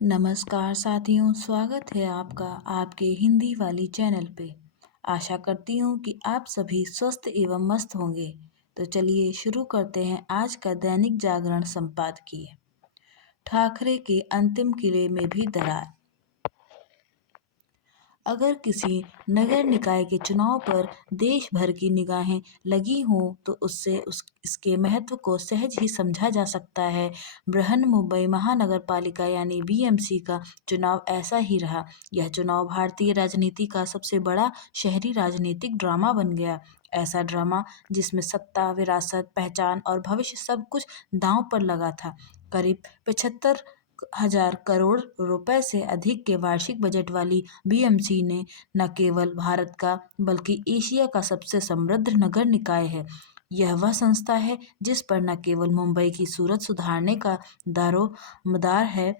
नमस्कार साथियों, स्वागत है आपका आपके हिंदी वाली चैनल पे। आशा करती हूँ कि आप सभी स्वस्थ एवं मस्त होंगे। तो चलिए शुरू करते हैं आज का दैनिक जागरण संपादकीय। ठाकरे के अंतिम किले में भी दरार। अगर किसी नगर निकाय के चुनाव पर देश भर की निगाहें लगी हों तो उससे इसके महत्व को सहज ही समझा जा सकता है। बृहन मुंबई महानगर पालिका यानी बीएमसी का चुनाव ऐसा ही रहा। यह चुनाव भारतीय राजनीति का सबसे बड़ा शहरी राजनीतिक ड्रामा बन गया। ऐसा ड्रामा जिसमें सत्ता, विरासत, पहचान और भविष्य सब कुछ दांव पर लगा था। करीब 75,000 करोड़ रुपए से अधिक के वार्षिक बजट वाली बीएमसी ने न केवल भारत का बल्कि एशिया का सबसे समृद्ध नगर निकाय है। यह वह संस्था है जिस पर न केवल मुंबई की सूरत सुधारने का दारोमदार है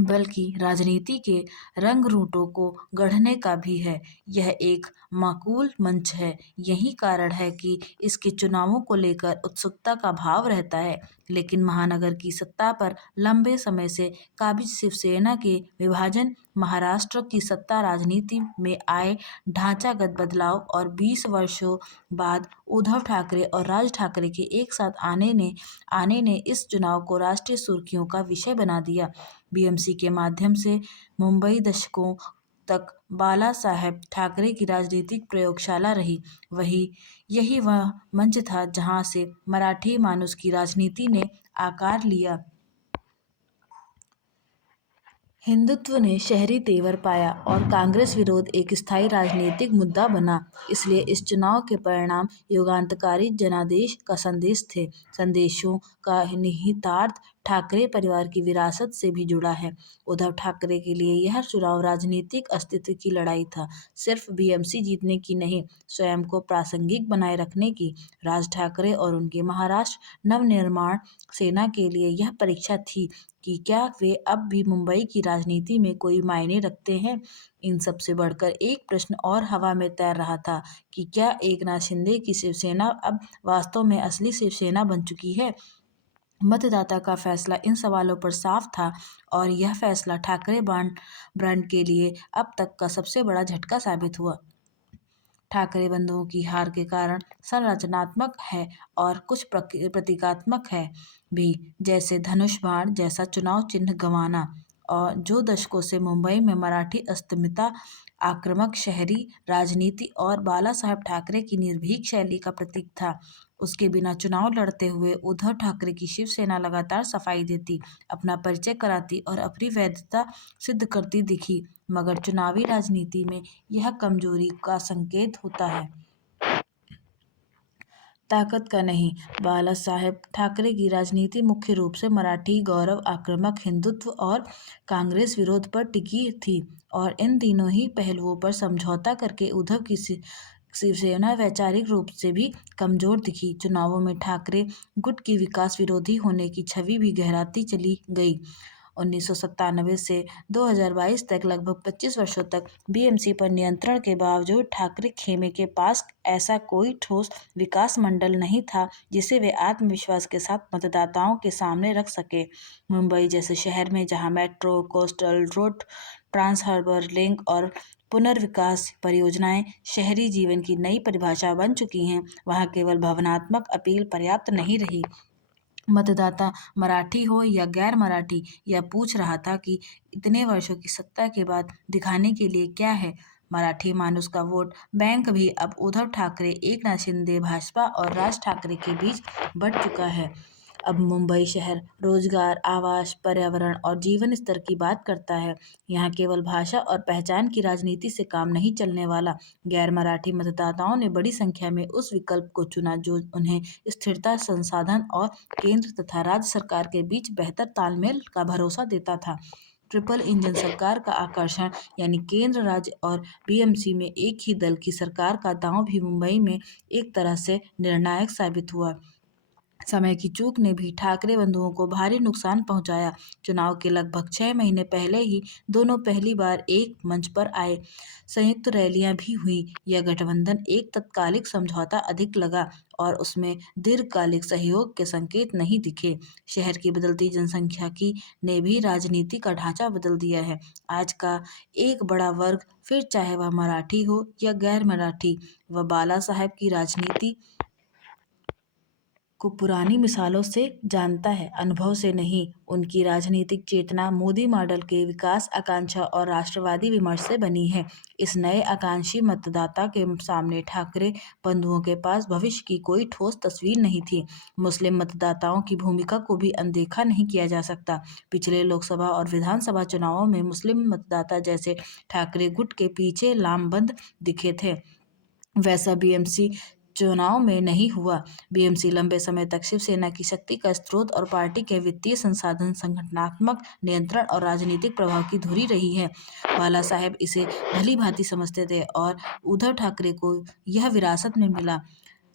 बल्कि राजनीति के रंग रूटों को गढ़ने का भी है। यह एक माकूल मंच है। यही कारण है कि इसके चुनावों को लेकर उत्सुकता का भाव रहता है। लेकिन महानगर की सत्ता पर लंबे समय से काबिज शिवसेना के विभाजन, महाराष्ट्र की सत्ता राजनीति में आए ढांचागत बदलाव और 20 वर्षों बाद उद्धव ठाकरे और राज ठाकरे के एक साथ आने ने इस चुनाव को राष्ट्रीय सुर्खियों का विषय बना दिया। बीएमसी के माध्यम से मुंबई दशकों तक बाला साहेब ठाकरे की राजनीतिक प्रयोगशाला रही। यही वह मंच था जहां से मराठी मानुस की राजनीति ने आकार लिया। हिंदुत्व ने शहरी तेवर पाया और कांग्रेस विरोध एक स्थायी राजनीतिक मुद्दा बना। इसलिए इस चुनाव के परिणाम युगांतकारी जनादेश का संदेश थे। संदेशों का निहितार्थ ठाकरे परिवार की विरासत से भी जुड़ा है। उद्धव ठाकरे के लिए यह चुनाव राजनीतिक अस्तित्व की लड़ाई था, सिर्फ बीएमसी जीतने की नहीं, स्वयं को प्रासंगिक बनाए रखने की। राज ठाकरे और उनके महाराष्ट्र नवनिर्माण सेना के लिए यह परीक्षा थी कि क्या वे अब भी मुंबई की राजनीति में कोई मायने रखते हैं। इन सब से बढ़कर एक प्रश्न और हवा में तैर रहा था कि क्या एकनाथ शिंदे की शिवसेना अब वास्तव में असली शिवसेना बन चुकी है। मतदाता का फैसला इन सवालों पर साफ था और यह फैसला ठाकरे ब्रांड के लिए अब तक का सबसे बड़ा झटका साबित हुआ। ठाकरे बंधुओं की हार के कारण संरचनात्मक है और कुछ प्रतीकात्मक है भी, जैसे धनुष बाण जैसा चुनाव चिन्ह गंवाना, और जो दशकों से मुंबई में मराठी अस्मिता, आक्रामक शहरी राजनीति और बाला साहब ठाकरे की निर्भीक शैली का प्रतीक था। उसके बिना चुनाव लड़ते हुए उद्धव ठाकरे की शिवसेना लगातार सफाई देती, अपना परिचय कराती और अपनी वैधता सिद्ध करती दिखी, मगर चुनावी राजनीति में यह कमजोरी का संकेत होता है, ताकत का नहीं। बाला साहेब ठाकरे की राजनीति मुख्य रूप से मराठी गौरव, आक्रामक हिंदुत्व और कांग्रेस विरोध पर टिकी थी, और इन तीनों ही पहलुओं पर समझौता करके उद्धव की शिवसेना वैचारिक रूप से भी कमजोर दिखी। चुनावों में ठाकरे गुट की विकास विरोधी होने की छवि भी गहराती चली गई। 1997 से 2022 तक लगभग 25 वर्षों तक बीएमसी पर नियंत्रण के बावजूद ठाकरे खेमे के पास ऐसा कोई ठोस विकास मंडल नहीं था जिसे वे आत्मविश्वास के साथ मतदाताओं के सामने रख सके। मुंबई जैसे शहर में जहां metro, coastal road, trans harbour link और पुनर्विकास परियोजनाएं शहरी जीवन की नई परिभाषा बन चुकी हैं, वहां केवल भावनात्मक अपील पर्याप्त नहीं रही। मतदाता मराठी हो या गैर मराठी, यह पूछ रहा था कि इतने वर्षों की सत्ता के बाद दिखाने के लिए क्या है। मराठी मानुस का वोट बैंक भी अब उद्धव ठाकरे, एकनाथ शिंदे, भाजपा और राज ठाकरे के बीच बंट चुका है। अब मुंबई शहर रोजगार, आवास, पर्यावरण और जीवन स्तर की बात करता है। यहाँ केवल भाषा और पहचान की राजनीति से काम नहीं चलने वाला। गैर मराठी मतदाताओं ने बड़ी संख्या में उस विकल्प को चुना जो उन्हें स्थिरता, संसाधन और केंद्र तथा राज्य सरकार के बीच बेहतर तालमेल का भरोसा देता था। ट्रिपल इंजन सरकार का आकर्षण, यानी केंद्र, राज्य और बीएमसी में एक ही दल की सरकार का दांव भी मुंबई में एक तरह से निर्णायक साबित हुआ। समय की चूक ने भी ठाकरे बंधुओं को भारी नुकसान पहुंचाया। चुनाव के लगभग 6 महीने पहले ही दोनों पहली बार एक मंच पर आए। संयुक्त रैलियां भी हुई। यह गठबंधन एक तत्कालिक समझौता अधिक लगा और उसमें दीर्घकालिक सहयोग के संकेत नहीं दिखे। शहर की बदलती जनसंख्या की ने भी राजनीति का ढांचा बदल दिया है। आज का एक बड़ा वर्ग, फिर चाहे वह मराठी हो या गैर मराठी, वह बाला साहेब की राजनीति को पुरानी मिसालों से जानता है, अनुभव से नहीं। उनकी राजनीतिक चेतना मोदी मॉडल के विकास आकांक्षा और राष्ट्रवादी विमर्श से बनी है। इस नए आकांक्षी मतदाता के सामने ठाकरे बंधुओं के पास भविष्य की कोई ठोस तस्वीर नहीं थी। मुस्लिम मतदाताओं की भूमिका को भी अनदेखा नहीं किया जा सकता। पिछले लोकसभा और विधानसभा चुनावों में मुस्लिम मतदाता जैसे ठाकरे गुट के पीछे लामबंद दिखे थे, वैसा बीएमसी चुनाव में नहीं हुआ। बीएमसी लंबे समय तक शिवसेना की शक्ति का स्रोत और पार्टी के वित्तीय संसाधन, संगठनात्मक नियंत्रण और राजनीतिक प्रभाव की धुरी रही है। बाला साहेब इसे भली भांति समझते थे और उद्धव ठाकरे को यह विरासत में मिला।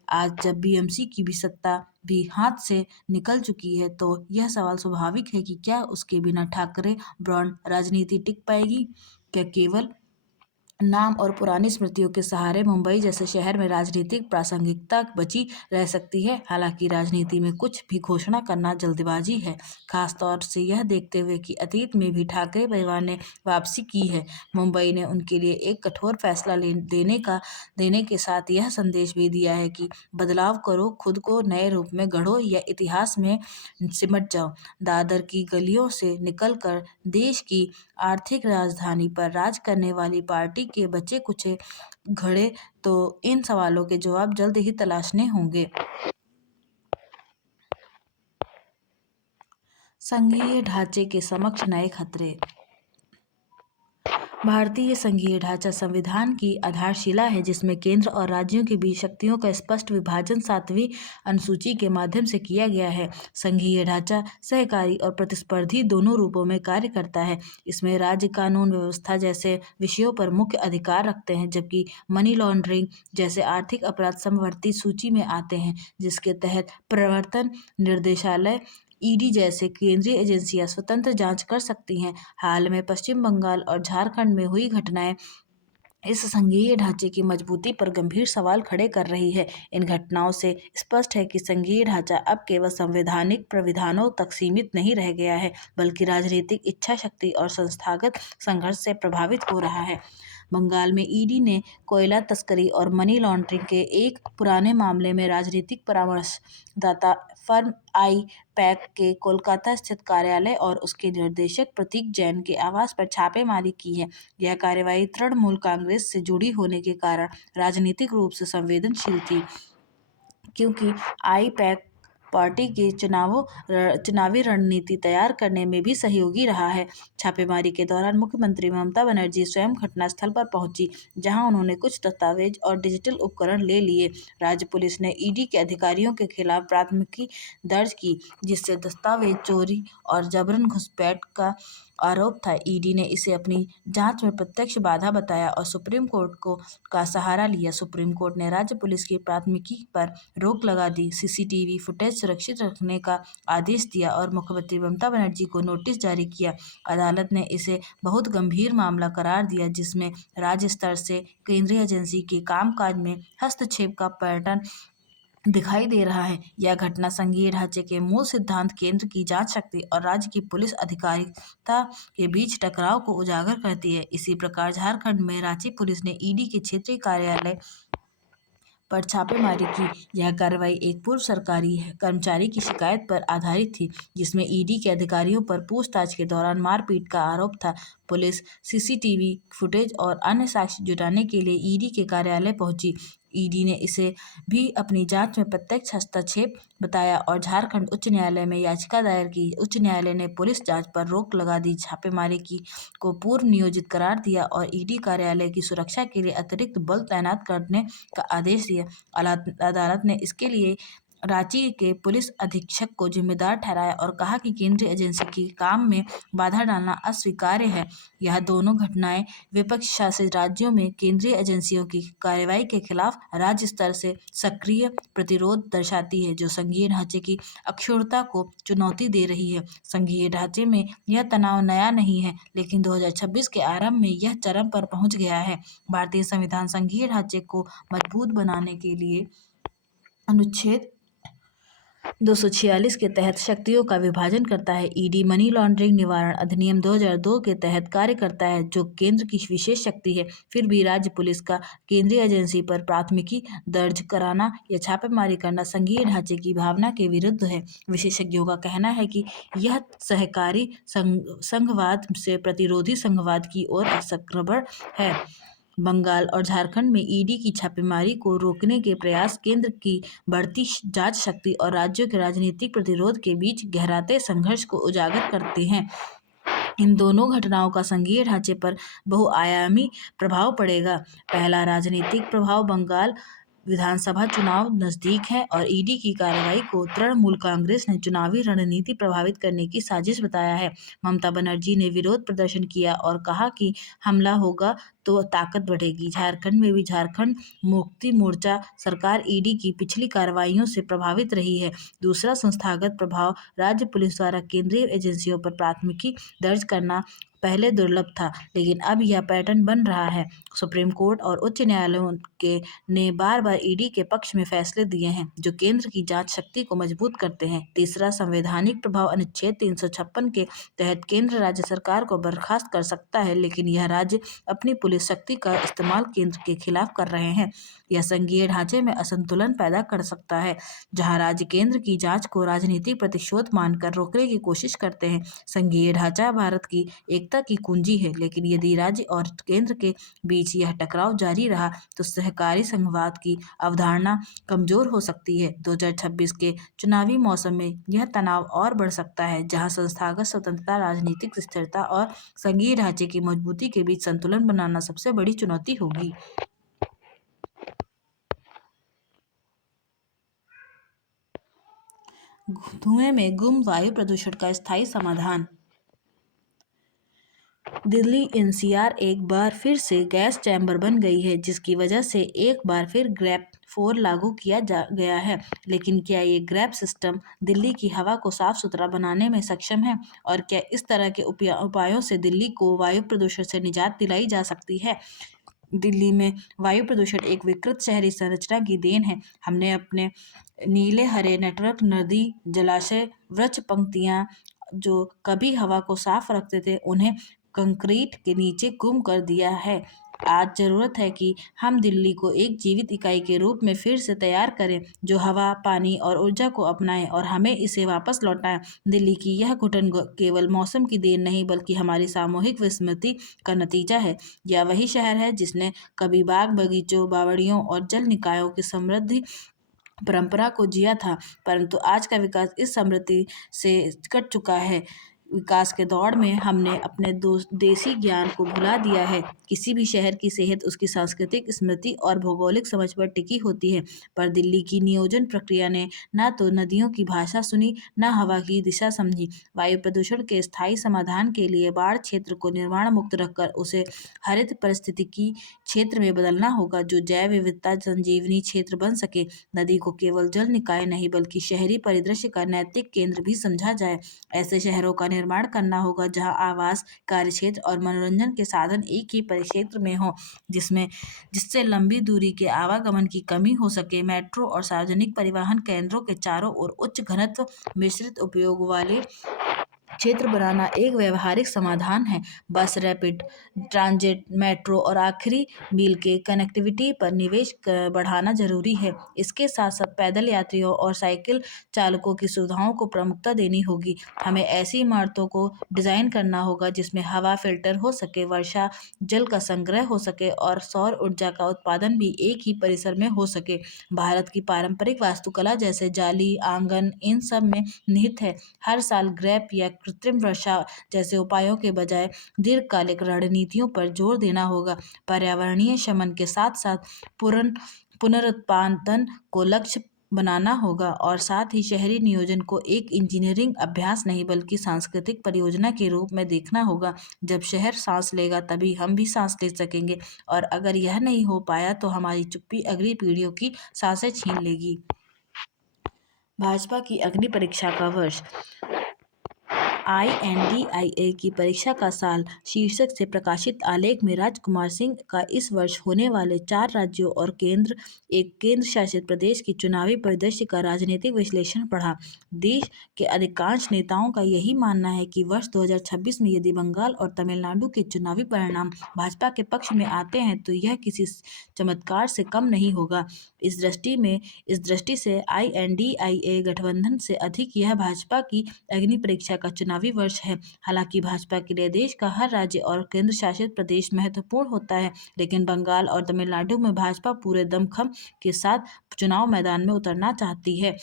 आज जब बीएमसी की भी सत्ता भी हाथ से निकल चुकी है, तो यह सवाल स्वाभाविक है कि क्या उसके बिना ठाकरे ब्रांड राजनीति टिक पाएगी? क्या केवल नाम और पुरानी स्मृतियों के सहारे मुंबई जैसे शहर में राजनीतिक प्रासंगिकता बची रह सकती है? हालांकि राजनीति में कुछ भी घोषणा करना जल्दबाजी है, खासतौर से यह देखते हुए कि अतीत में भी ठाकरे परिवार ने वापसी की है। मुंबई ने उनके लिए एक कठोर फैसला देने के साथ यह संदेश भी दिया है कि बदलाव करो, खुद को नए रूप में गढ़ो या इतिहास में सिमट जाओ। दादर की गलियों से निकलकर देश की आर्थिक राजधानी पर राज करने वाली पार्टी के बचे कुचे घड़े तो इन सवालों के जवाब जल्द ही तलाशने होंगे। संघीय ढांचे के समक्ष नए खतरे। भारतीय संघीय ढांचा संविधान की आधारशिला है, जिसमें केंद्र और राज्यों के बीच शक्तियों का स्पष्ट विभाजन 7वीं अनुसूची के माध्यम से किया गया है। संघीय ढांचा सहकारी और प्रतिस्पर्धी दोनों रूपों में कार्य करता है। इसमें राज्य कानून व्यवस्था जैसे विषयों पर मुख्य अधिकार रखते हैं, जबकि मनी लॉन्ड्रिंग जैसे आर्थिक अपराध समवर्ती सूची में आते हैं, जिसके तहत प्रवर्तन निर्देशालय ईडी जैसे केंद्रीय एजेंसियां स्वतंत्र जांच कर सकती हैं। हाल में पश्चिम बंगाल और झारखंड में हुई घटनाएं इस संघीय ढांचे की मजबूती पर गंभीर सवाल खड़े कर रही है। इन घटनाओं से स्पष्ट है कि संघीय ढांचा अब केवल संवैधानिक प्राविधानों तक सीमित नहीं रह गया है, बल्कि राजनीतिक इच्छा शक्ति और संस्थागत संघर्ष से प्रभावित हो रहा है। बंगाल में ईडी ने कोयला तस्करी और मनी लॉन्ड्रिंग के एक पुराने मामले में राजनीतिक परामर्शदाता फर्म आई पैक के कोलकाता स्थित कार्यालय और उसके निर्देशक प्रतीक जैन के आवास पर छापेमारी की है। यह कार्रवाई तृणमूल कांग्रेस से जुड़ी होने के कारण राजनीतिक रूप से संवेदनशील थी, क्योंकि आई पैक पार्टी की चुनावी रणनीति तैयार करने में भी सहयोगी रहा है। छापेमारी के दौरान मुख्यमंत्री ममता बनर्जी स्वयं घटनास्थल पर पहुंची, जहां उन्होंने कुछ दस्तावेज और डिजिटल उपकरण ले लिए। राज्य पुलिस ने ईडी के अधिकारियों के खिलाफ प्राथमिकी दर्ज की, जिससे दस्तावेज चोरी और जबरन घुसपैठ का आरोप था। ईडी ने इसे अपनी जांच में प्रत्यक्ष बाधा बताया और सुप्रीम कोर्ट का सहारा लिया। सुप्रीम कोर्ट ने राज्य पुलिस की प्राथमिकी पर रोक लगा दी, सीसीटीवी फुटेज सुरक्षित रखने का आदेश दिया और मुख्यमंत्री ममता बनर्जी को नोटिस जारी किया। अदालत ने इसे बहुत गंभीर मामला करार दिया, जिसमें राज्य स्तर से केंद्रीय एजेंसी के कामकाज में हस्तक्षेप का पैटर्न दिखाई दे रहा है। यह घटना संघीय ढांचे के मूल सिद्धांत, केंद्र की जांच शक्ति और राज्य की पुलिस अधिकारिता के बीच टकराव को उजागर करती है। इसी प्रकार झारखंड में रांची पुलिस ने ईडी के क्षेत्रीय कार्यालय पर छापेमारी की। यह कार्रवाई एक पूर्व सरकारी कर्मचारी की शिकायत पर आधारित थी, जिसमें ईडी के अधिकारियों पर पूछताछ के दौरान मारपीट का आरोप था। पुलिस सीसीटीवी फुटेज और अन्य साक्ष्य जुटाने के लिए ईडी के कार्यालय पहुंची। ईडी ने इसे भी अपनी जांच में प्रत्यक्ष हस्तक्षेप बताया और झारखंड उच्च न्यायालय में याचिका दायर की। उच्च न्यायालय ने पुलिस जांच पर रोक लगा दी, छापेमारी को पूर्व नियोजित करार दिया और ईडी कार्यालय की सुरक्षा के लिए अतिरिक्त बल तैनात करने का आदेश दिया। अदालत ने इसके लिए रांची के पुलिस अधीक्षक को जिम्मेदार ठहराया और कहा कि केंद्रीय एजेंसी के काम में बाधा डालना अस्वीकार्य है। यह दोनों घटनाएं विपक्ष शासित राज्यों में केंद्रीय एजेंसियों की कार्रवाई के खिलाफ राज्य स्तर से सक्रिय प्रतिरोध दर्शाती है, जो संघीय ढांचे की अक्षुण्णता को चुनौती दे रही है। संघीय ढांचे में यह तनाव नया नहीं है, लेकिन 2026 के आरंभ में यह चरम पर पहुंच गया है। भारतीय संविधान संघीय ढांचे को मजबूत बनाने के लिए अनुच्छेद 246 के तहत शक्तियों का विभाजन करता है। ईडी मनी लॉन्ड्रिंग निवारण अधिनियम 2002 के तहत कार्य करता है, जो केंद्र की विशेष शक्ति है। फिर भी राज्य पुलिस का केंद्रीय एजेंसी पर प्राथमिकी दर्ज कराना या छापेमारी करना संघीय ढांचे की भावना के विरुद्ध है। विशेषज्ञों का कहना है कि यह सहकारी संघवाद से प्रतिरोधी संघवाद की ओर संक्रमण है। बंगाल और झारखंड में ईडी की छापेमारी को रोकने के प्रयास केंद्र की बढ़ती जांच शक्ति और राज्यों के राजनीतिक प्रतिरोध के बीच गहराते संघर्ष को उजागर करते हैं। इन दोनों घटनाओं का संघीय ढांचे पर बहुआयामी प्रभाव पड़ेगा। पहला राजनीतिक प्रभाव, बंगाल विधानसभा चुनाव नजदीक है और ईडी की कार्रवाई को तृणमूल कांग्रेस ने चुनावी रणनीति प्रभावित करने की साजिश बताया है। ममता बनर्जी ने विरोध प्रदर्शन किया और कहा कि हमला होगा तो ताकत बढ़ेगी। झारखंड में भी झारखंड मुक्ति मोर्चा सरकार ईडी की पिछली कार्रवाइयों से प्रभावित रही है। दूसरा संस्थागत प्रभाव, राज्य पुलिस द्वारा केंद्रीय एजेंसियों पर प्राथमिकी दर्ज करना पहले दुर्लभ था, लेकिन अब यह पैटर्न बन रहा है। सुप्रीम कोर्ट और उच्च न्यायालयों के ने बार बार ईडी के पक्ष में फैसले दिए हैं, जो केंद्र की जांच शक्ति को मजबूत करते हैं। तीसरा संवैधानिक प्रभाव, अनुच्छेद 356 के तहत केंद्र राज्य सरकार को बर्खास्त कर सकता है, लेकिन यह राज्य अपनी पुलिस शक्ति का इस्तेमाल केंद्र के खिलाफ कर रहे हैं। यह संघीय ढांचे में असंतुलन पैदा कर सकता है, जहां राज्य केंद्र की जांच को राजनीतिक प्रतिशोध मानकर रोकने की कोशिश करते हैं। संघीय ढांचा भारत की एकता की कुंजी है, लेकिन यदि राज्य और केंद्र के बीच यह टकराव जारी रहा तो सहकारी संघवाद की अवधारणा कमजोर हो सकती है। 2026 के चुनावी मौसम में यह तनाव और बढ़ सकता है, जहां संस्थागत स्वतंत्रता, राजनीतिक स्थिरता और संघीय ढांचे की मजबूती के बीच संतुलन बनाना सबसे बड़ी चुनौती होगी। धुएं में गुम वायु प्रदूषण का स्थायी समाधान। दिल्ली एनसीआर एक बार फिर से गैस चैम्बर बन गई है, जिसकी वजह से एक बार फिर ग्रैप 4 लागू किया गया है। लेकिन क्या ये ग्रैप सिस्टम दिल्ली की हवा को साफ सुथरा बनाने में सक्षम है? और क्या इस तरह के उपायों से दिल्ली को वायु प्रदूषण से निजात दिलाई जा सकती है? दिल्ली में वायु प्रदूषण एक विकृत शहरी संरचना की देन है। हमने अपने नीले हरे नेटवर्क, नदी, जलाशय, वृक्ष पंक्तियां जो कभी हवा को साफ रखते थे, उन्हें कंक्रीट के नीचे गुम कर दिया है। आज जरूरत है कि हम दिल्ली को एक जीवित इकाई के रूप में फिर से तैयार करें, जो हवा, पानी और ऊर्जा को अपनाए और हमें इसे वापस लौटाएं। दिल्ली की यह घुटन केवल मौसम की देन नहीं, बल्कि हमारी सामूहिक विस्मृति का नतीजा है। यह वही शहर है जिसने कभी बाग बगीचों, बावड़ियों और जल निकायों की समृद्धि परंपरा को जिया था, परंतु आज का विकास इस समृद्धि से कट चुका है। विकास के दौड़ में हमने अपने देसी ज्ञान को भुला दिया है। किसी भी शहर की सेहत उसकी सांस्कृतिक स्मृति और भौगोलिक समझ पर टिकी होती है, पर दिल्ली की नियोजन प्रक्रिया ने न तो नदियों की भाषा सुनी, न हवा की दिशा समझी। वायु प्रदूषण के स्थायी समाधान के लिए बाढ़ क्षेत्र को निर्माण मुक्त रखकर उसे हरित पारिस्थितिकी क्षेत्र में बदलना होगा, जो जैव विविधता संजीवनी क्षेत्र बन सके। नदी को केवल जल निकाय नहीं, बल्कि शहरी परिदृश्य का नैतिक केंद्र भी समझा जाए। ऐसे शहरों का निर्माण करना होगा जहां आवास, कार्यक्षेत्र और मनोरंजन के साधन एक ही परिक्षेत्र में हो, जिससे लंबी दूरी के आवागमन की कमी हो सके। मेट्रो और सार्वजनिक परिवहन केंद्रों के चारों ओर उच्च घनत्व मिश्रित उपयोग वाले क्षेत्र बनाना एक व्यवहारिक समाधान है। बस, रैपिड ट्रांजिट, मेट्रो और आखिरी मील के कनेक्टिविटी पर निवेश बढ़ाना जरूरी है। इसके साथ साथ पैदल यात्रियों और साइकिल चालकों की सुविधाओं को प्रमुखता देनी होगी। हमें ऐसी इमारतों को डिजाइन करना होगा जिसमें हवा फिल्टर हो सके, वर्षा जल का संग्रह हो सके और सौर ऊर्जा का उत्पादन भी एक ही परिसर में हो सके। भारत की पारंपरिक वास्तुकला जैसे जाली, आंगन, इन सब में निहित है। हर साल ग्रैप या कृत्रिम वर्षा जैसे उपायों के बजाय दीर्घकालिक रणनीतियों पर जोर देना होगा। पर्यावरणीय शमन के साथ साथ पुनरुत्पादन को लक्ष्य बनाना होगा और साथ ही शहरी नियोजन को एक इंजीनियरिंग अभ्यास नहीं बल्कि सांस्कृतिक परियोजना के रूप में देखना होगा। जब शहर सांस लेगा तभी हम भी सांस ले सकेंगे और अगर यह नहीं हो पाया तो हमारी चुप्पी अगली पीढ़ियों की सांसें छीन लेगी। भाजपा की अग्नि परीक्षा का वर्ष। INDIA की परीक्षा का साल शीर्षक से प्रकाशित आलेख में राजकुमार सिंह का इस वर्ष होने वाले 4 राज्यों और एक केंद्र शासित प्रदेश की चुनावी परिदृश्य का राजनीतिक विश्लेषण पढ़ा। देश के अधिकांश नेताओं का यही मानना है कि वर्ष 2026 में यदि बंगाल और तमिलनाडु के चुनावी परिणाम भाजपा के पक्ष में आते हैं तो यह किसी चमत्कार से कम नहीं होगा। इस दृष्टि से INDIA गठबंधन से अधिक यह भाजपा की अग्नि परीक्षा का चुनावी वर्ष है। हालांकि भाजपा के लिए देश का हर राज्य और केंद्र शासित प्रदेश महत्वपूर्ण होता है, लेकिन बंगाल और तमिलनाडु में भाजपा पूरे दमखम के साथ चुनाव मैदान में उतरना चाहती है।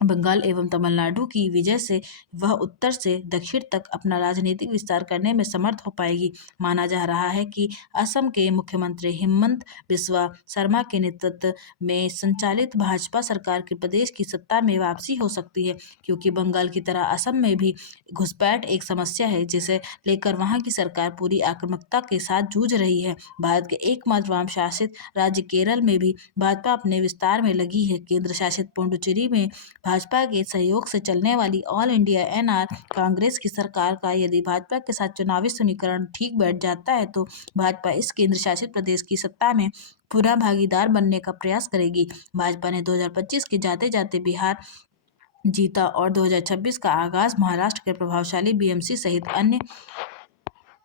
बंगाल एवं तमिलनाडु की विजय से वह उत्तर से दक्षिण तक अपना राजनीतिक विस्तार करने में समर्थ हो पाएगी। माना जा रहा है कि असम के मुख्यमंत्री हिमंत बिस्वा शर्मा के नेतृत्व में संचालित भाजपा सरकार की प्रदेश की सत्ता में वापसी हो सकती है, क्योंकि बंगाल की तरह असम में भी घुसपैठ एक समस्या है जिसे लेकर वहां की सरकार पूरी आक्रामकता के साथ जूझ रही है। भारत के एकमात्र वाम शासित राज्य केरल में भी भाजपा अपने विस्तार में लगी है। केंद्र शासित पुडुचेरी में भाजपा के सहयोग से चलने वाली ऑल इंडिया NR कांग्रेस की सरकार का यदि भाजपा के साथ चुनावी समीकरण ठीक बैठ जाता है तो भाजपा इस केंद्र शासित प्रदेश की सत्ता में पूरा भागीदार बनने का प्रयास करेगी। भाजपा ने 2025 के जाते जाते बिहार जीता और 2026 का आगाज महाराष्ट्र के प्रभावशाली BMC सहित अन्य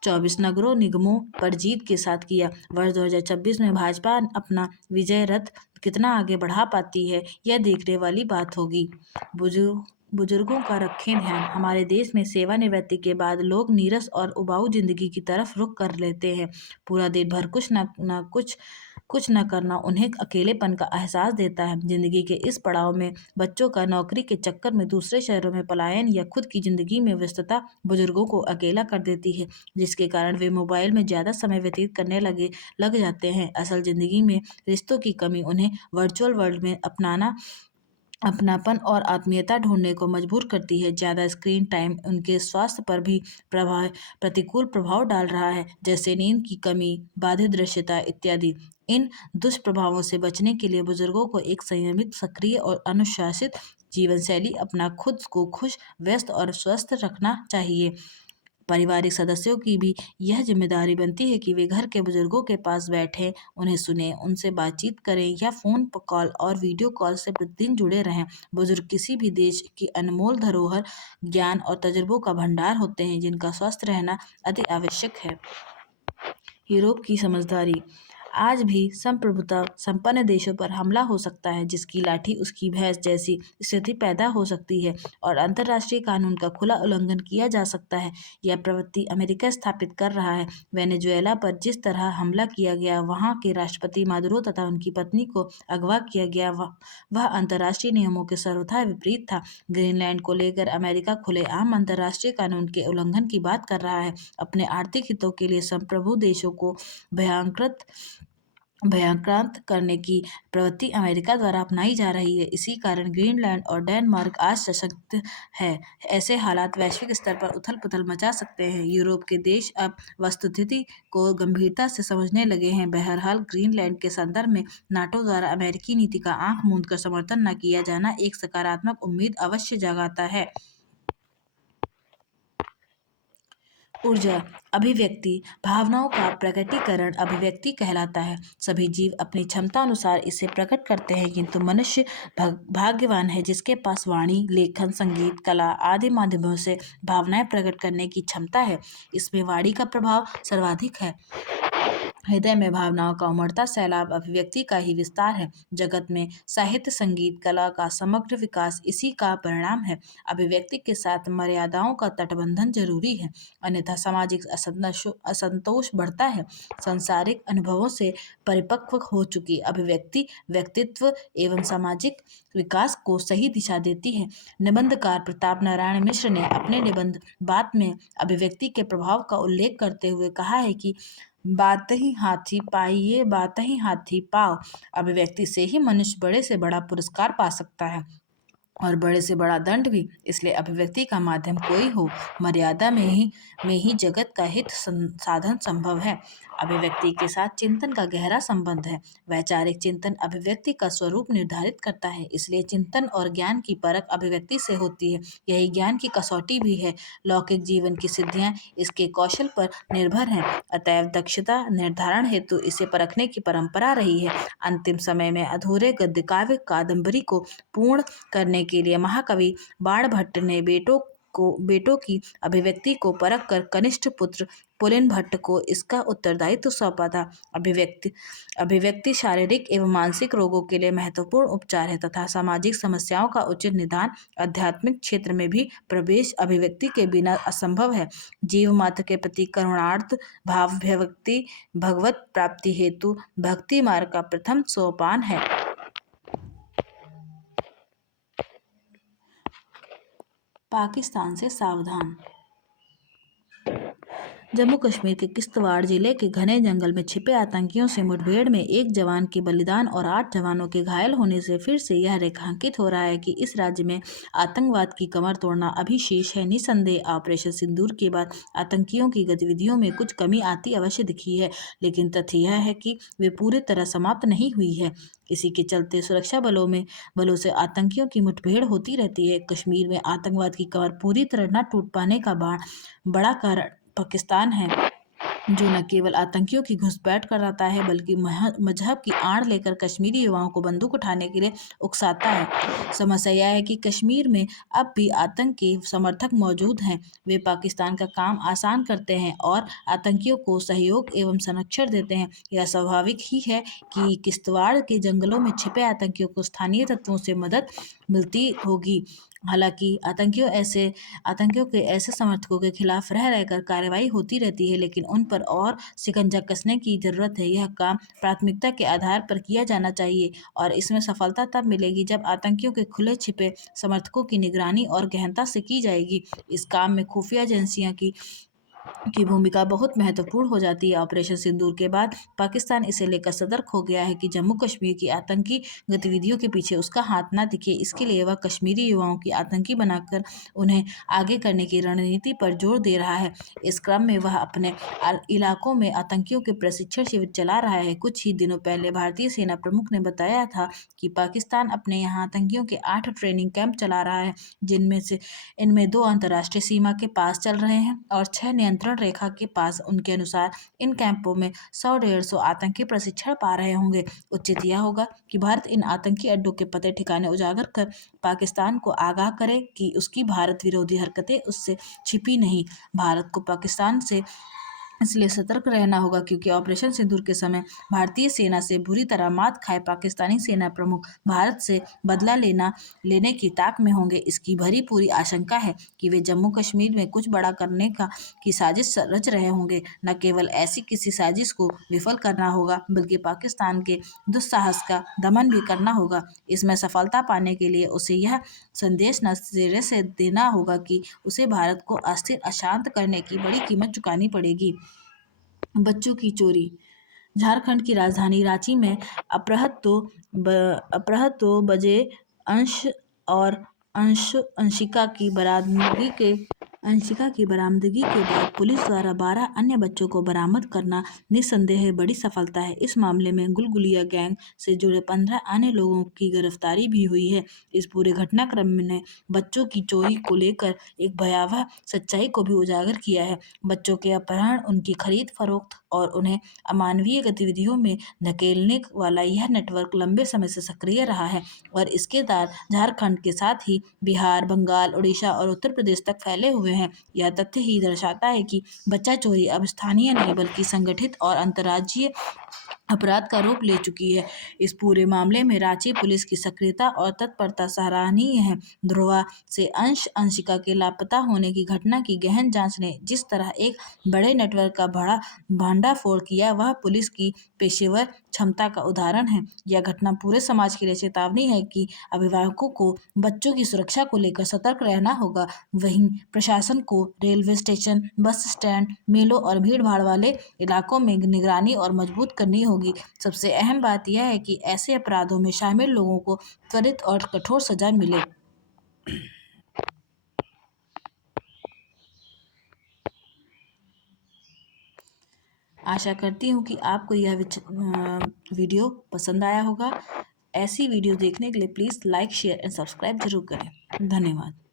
24 नगरों निगमों पर जीत के साथ किया। वर्ष 2026 में भाजपा अपना विजय रथ कितना आगे बढ़ा पाती है, यह देखने वाली बात होगी। बुजुर्गों का रखें ध्यान। हमारे देश में सेवानिवृत्ति के बाद लोग नीरस और उबाऊ जिंदगी की तरफ रुख कर लेते हैं। पूरा दिन भर कुछ न करना उन्हें अकेलेपन का एहसास देता है। जिंदगी के इस पड़ाव में बच्चों का नौकरी के चक्कर में दूसरे शहरों में पलायन या खुद की जिंदगी में व्यस्तता बुजुर्गों को अकेला कर देती है, जिसके कारण वे मोबाइल में ज़्यादा समय व्यतीत करने लग जाते हैं। असल जिंदगी में रिश्तों की कमी उन्हें वर्चुअल वर्ल्ड में अपनापन और आत्मीयता ढूंढने को मजबूर करती है। ज़्यादा स्क्रीन टाइम उनके स्वास्थ्य पर भी प्रतिकूल प्रभाव डाल रहा है, जैसे नींद की कमी, बाधित दृश्यता इत्यादि। इन दुष्प्रभावों से बचने के लिए बुजुर्गों को एक संयमित, सक्रिय और अनुशासित जीवन शैली अपना खुद को खुश, व्यस्त और स्वस्थ रखना चाहिए। पारिवारिक सदस्यों की भी यह जिम्मेदारी बनती है कि वे घर के बुजुर्गों के पास बैठें, उन्हें सुनें, उनसे बातचीत करें या फ़ोन कॉल और वीडियो कॉल से प्रतिदिन जुड़े रहें। बुजुर्ग किसी भी देश की अनमोल धरोहर, ज्ञान और तजुर्बों का भंडार होते हैं, जिनका स्वस्थ रहना अति आवश्यक है। यूरोप की समझदारी। आज भी संप्रभुता संपन्न देशों पर हमला हो सकता है, जिसकी लाठी उसकी भैंस जैसी स्थिति पैदा हो सकती है और अंतर्राष्ट्रीय कानून का खुला उल्लंघन किया जा सकता है। यह प्रवृत्ति अमेरिका स्थापित कर रहा है। वेनेजुएला पर जिस तरह हमला किया गया, वहां के राष्ट्रपति मादुरो तथा उनकी पत्नी को अगवा किया गया, वह अंतर्राष्ट्रीय नियमों के सर्वथा विपरीत था। ग्रीनलैंड को लेकर अमेरिका खुलेआम अंतर्राष्ट्रीय कानून के उल्लंघन की बात कर रहा है। अपने आर्थिक हितों के लिए संप्रभु देशों को भयंक्रांत करने की प्रवृत्ति अमेरिका द्वारा अपनाई जा रही है। इसी कारण ग्रीनलैंड और डेनमार्क आज सशक्त है। ऐसे हालात वैश्विक स्तर पर उथल-पुथल मचा सकते हैं। यूरोप के देश अब वस्तुस्थिति को गंभीरता से समझने लगे हैं। बहरहाल, ग्रीनलैंड के संदर्भ में नाटो द्वारा अमेरिकी नीति का आंख मूंद कर समर्थन न किया जाना एक सकारात्मक उम्मीद अवश्य जगाता है। ऊर्जा, अभिव्यक्ति, भावनाओं का प्रकटीकरण अभिव्यक्ति कहलाता है। सभी जीव अपनी क्षमता अनुसार इसे प्रकट करते हैं, किंतु मनुष्य भाग्यवान है जिसके पास वाणी, लेखन, संगीत, कला आदि माध्यमों से भावनाएं प्रकट करने की क्षमता है। इसमें वाणी का प्रभाव सर्वाधिक है। हृदय में भावनाओं का उमड़ता सैलाब अभिव्यक्ति का ही विस्तार है। जगत में साहित्य, संगीत, कला का समग्र विकास इसी का परिणाम है। अभिव्यक्ति के साथ मर्यादाओं का तटबंधन जरूरी है, अन्यथा सामाजिक असंतोष बढ़ता है। सांसारिक अनुभवों से परिपक्व हो चुकी अभिव्यक्ति व्यक्तित्व एवं सामाजिक विकास को सही दिशा देती है। निबंधकार प्रताप नारायण मिश्र ने अपने निबंध बात में अभिव्यक्ति के प्रभाव का उल्लेख करते हुए कहा है कि बात ही हाथी पाइये बात ही हाथी पाँव। अभिव्यक्ति से ही मनुष्य बड़े से बड़ा पुरस्कार पा सकता है और बड़े से बड़ा दंड भी। इसलिए अभिव्यक्ति का माध्यम कोई हो, मर्यादा में ही जगत का हित साधन संभव है। अभिव्यक्ति के साथ चिंतन का गहरा संबंध है। वैचारिक चिंतन अभिव्यक्ति का स्वरूप निर्धारित करता है, इसलिए चिंतन और ज्ञान की परख अभिव्यक्ति से होती है। यही ज्ञान की कसौटी भी है। लौकिक जीवन की सिद्धियां इसके कौशल पर निर्भर हैं, अतएव दक्षता निर्धारण हेतु इसे परखने की परंपरा रही है। अंतिम समय में अधूरे गद्य काव्य कादम्बरी को पूर्ण करने के लिए महाकवि बाणभट्ट ने बेटों की अभिव्यक्ति को परख कर कनिष्ठ पुत्र पुलिन भट्ट को इसका उत्तरदायित्व सौंपा था। अभिव्यक्ति शारीरिक एवं मानसिक रोगों के लिए महत्वपूर्ण उपचार है तथा सामाजिक समस्याओं का उचित निदान। आध्यात्मिक क्षेत्र में भी प्रवेश अभिव्यक्ति के बिना असंभव है। जीव मात्र के प्रति करुणार्थ भावाभिव्यक्ति भगवत प्राप्ति हेतु भक्ति मार्ग का प्रथम सोपान है। पाकिस्तान से सावधान। जम्मू कश्मीर के किश्तवाड़ जिले के घने जंगल में छिपे आतंकियों से मुठभेड़ में एक जवान के बलिदान और 8 जवानों के घायल होने से फिर से यह रेखांकित हो रहा है कि इस राज्य में आतंकवाद की कमर तोड़ना अभी शेष है। निसंदेह ऑपरेशन सिंदूर के बाद आतंकियों की गतिविधियों में कुछ कमी आती अवश्य दिखी है, लेकिन तथ्य यह है कि वे पूरी तरह समाप्त नहीं हुई है। इसी के चलते सुरक्षा बलों से आतंकियों की मुठभेड़ होती रहती है। कश्मीर में आतंकवाद की कमर पूरी तरह न टूट पाने का बड़ा कारण पाकिस्तान है, जो न केवल आतंकियों की घुसपैठ कराता है बल्कि मजहब की आड़ लेकर कश्मीरी युवाओं को बंदूक उठाने के लिए उकसाता है। समस्या यह है कि कश्मीर में अब भी आतंक के समर्थक मौजूद हैं। वे पाकिस्तान का काम आसान करते हैं और आतंकियों को सहयोग एवं संरक्षण देते हैं। यह स्वाभाविक ही है कि किश्तवाड़ के जंगलों में छिपे आतंकियों को स्थानीय तत्वों से मदद मिलती होगी। हालांकि आतंकियों के ऐसे समर्थकों के खिलाफ रह रहकर कार्रवाई होती रहती है, लेकिन उन पर और शिकंजा कसने की जरूरत है। यह काम प्राथमिकता के आधार पर किया जाना चाहिए और इसमें सफलता तब मिलेगी जब आतंकियों के खुले छिपे समर्थकों की निगरानी और गहनता से की जाएगी। इस काम में खुफिया एजेंसियों की भूमिका बहुत महत्वपूर्ण हो जाती है। ऑपरेशन सिंदूर के बाद पाकिस्तान इसे लेकर सतर्क हो गया है कि जम्मू कश्मीर की आतंकी गतिविधियों के पीछे उसका हाथ ना दिखे। इसके लिए वह कश्मीरी युवाओं की आतंकी बनाकर उन्हें आगे करने की रणनीति पर जोर दे रहा है। इस क्रम में वह अपने इलाकों में आतंकियों के प्रशिक्षण शिविर चला रहा है। कुछ ही दिनों पहले भारतीय सेना प्रमुख ने बताया था कि पाकिस्तान अपने यहाँ आतंकियों के 8 ट्रेनिंग कैंप चला रहा है, इनमें 2 अंतर्राष्ट्रीय सीमा के पास चल रहे हैं और 6 नियंत्रण रेखा के पास। उनके अनुसार इन कैंपों में 100-150 आतंकी प्रशिक्षण पा रहे होंगे। उचित यह होगा कि भारत इन आतंकी अड्डों के पते ठिकाने उजागर कर पाकिस्तान को आगाह करे कि उसकी भारत विरोधी हरकतें उससे छिपी नहीं। भारत को पाकिस्तान से इसलिए सतर्क रहना होगा क्योंकि ऑपरेशन सिंदूर के समय भारतीय सेना से बुरी तरह मात खाए पाकिस्तानी सेना प्रमुख भारत से बदला लेने की ताक में होंगे। इसकी भरी पूरी आशंका है कि वे जम्मू कश्मीर में कुछ बड़ा करने की साजिश रच रहे होंगे। न केवल ऐसी किसी साजिश को विफल करना होगा बल्कि पाकिस्तान के दुस्साहस का दमन भी करना होगा। इसमें सफलता पाने के लिए उसे यह संदेश न सिरे से देना होगा कि उसे भारत को अस्थिर अशांत करने की बड़ी कीमत चुकानी पड़ेगी। बच्चों की चोरी। झारखंड की राजधानी रांची में अपहृत 2 बजे अंशिका की बरामदगी के बाद पुलिस द्वारा 12 अन्य बच्चों को बरामद करना निस्संदेह बड़ी सफलता है। इस मामले में गुलगुलिया गैंग से जुड़े 15 अन्य लोगों की गिरफ्तारी भी हुई है। इस पूरे घटनाक्रम ने बच्चों की चोरी को लेकर एक भयावह सच्चाई को भी उजागर किया है। बच्चों के अपहरण, उनकी खरीद फरोख्त और उन्हें अमानवीय गतिविधियों में धकेलने वाला यह नेटवर्क लंबे समय से सक्रिय रहा है और इसके तार झारखंड के साथ ही बिहार, बंगाल, उड़ीसा और उत्तर प्रदेश तक फैले हुए हैं। यह तथ्य ही दर्शाता है कि बच्चा चोरी अब स्थानीय नहीं बल्कि संगठित और अंतर्राज्यीय अपराध का रूप ले चुकी है। इस पूरे मामले में रांची पुलिस की सक्रियता और तत्परता सराहनीय है। ध्रुवा से अंशिका के लापता होने की घटना की गहन जांच ने जिस तरह एक बड़े नेटवर्क का भंडाफोड़ किया, वह पुलिस की पेशेवर क्षमता का उदाहरण है। यह घटना पूरे समाज के लिए चेतावनी है कि अभिभावकों को बच्चों की सुरक्षा को लेकर सतर्क रहना होगा। वहीं प्रशासन प्रशासन को रेलवे स्टेशन, बस स्टैंड, मेलों और भीड़-भाड़ वाले इलाकों में निगरानी और मजबूत करनी होगी। सबसे अहम बात यह है कि ऐसे अपराधों में शामिल लोगों को त्वरित और कठोर सजा मिले। आशा करती हूँ कि आपको यह वीडियो पसंद आया होगा। ऐसी वीडियो देखने के लिए please like, share and subscribe जरूर करें। धन्यवाद।